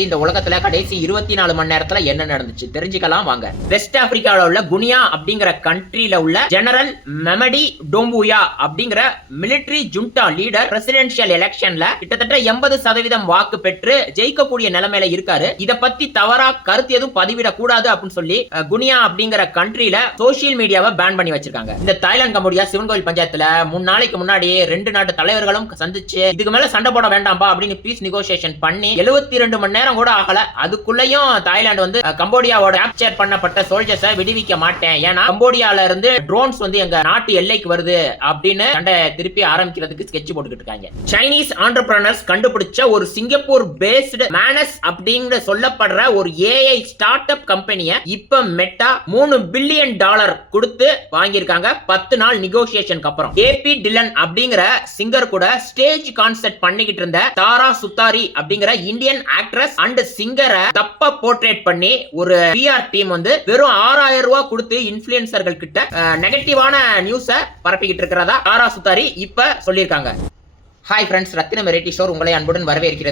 இந்த உலகத்துல கடைசி 24 மணி நேரத்துல என்ன நடந்துச்சு தெரிஞ்சுக்கலாம் வாங்க. வெஸ்ட் ஆப்பிரிக்கால உள்ள குனியா அப்படிங்கிற கண்ட்ரில உள்ள ஜெனரல் மெமடி டோம்புயா அப்படிங்கிற மிலிட்டரி ஜுண்டா லீடர் பிரசிடென்ஷியல் எலெக்ஷன்ல கிட்டத்தட்ட 80% வாக்கு பெற்று ஜெயிக்கக்கூடிய நிலைமையில இருக்காரு. இத பத்தி தவறா கருத்து எதுவும் பதிவிடக் கூடாது அப்படின்னு சொல்லி குனியா அப்படிங்கிற கண்ட்ரில சோசியல் மீடியாவை பேன் பண்ணி வச்சிருக்காங்க. இந்த தாய்லாந்து கம்போடியா சிவன் கோயில் பஞ்சாயத்துல 3 நாளைக்கு முன்னாடி 2 நாட்டு தலைவர்களும் சந்திச்சு இதுக்கு மேல சண்டை போட வேண்டாம்பா அப்படின்னு பீஸ் நெகோசியேஷன் பண்ணி 72 மணி நேரம் கூட ஆகல. அதுக்குள்ளயும் தாய்லாந்து வந்து கம்போடியாவோட கேப்சர் பண்ணப்பட்ட சோல்ஜர்ஸை விடுவிக்க மாட்டேன், ஏன்னா கம்போடியால இருந்து ட்ரோன்ஸ் வந்து எங்க நாட்டு எல்லைக்கு வருது அப்படின்னு சண்டை திருப்பி ஆரம்பிக்கிறதுக்கு ஸ்கெட்ச் போட்டுக்கிட்டு இருக்காங்க. சைனீஸ் ஆண்டர்பிரனர்ஸ் கண்டுபிடிச்ச ஒரு சிங்கப்பூர் பேஸ்டு மேனஸ் அப்படிங்கிற சொல்லப்படுற ஒரு ஏஐ ஸ்டார்ட் அப் கம்பெனியை இப்ப மெட்டா $3 பில்லியன் கொடுத்து வாங்கியிருக்காங்க 10 நாள் நெகோசியேஷனுக்கு அப்புறம். ஏபி டிலன் அப்படிங்கிற சிங்கர் கூட ஸ்டேஜ் கான்சர்ட் பண்ணிக்கிட்டு இருந்த தாரா சுத்தாரி அப்படிங்கிற இந்தியன் ஆக்ட்ரஸ் அண்ட் சிங்கரை தப்பா போர்ட்ரேட் பண்ணி ஒரு பிஆர் டீம் வந்து வெறும் $6000 கொடுத்து இன்ஃப்ளூயன்சர்கள் கிட்ட நெகட்டிவான நியூஸை பரப்பிக்கிட்டு இருக்கிறதா தாரா சுத்தாரி இப்ப சொல்லியிருக்காங்க. ஹாய் ஃப்ரெண்ட்ஸ், ரத்தினம் வெரைட்டி ஸ்டோர் உங்களை அன்புடன் வரவேற்கிறது.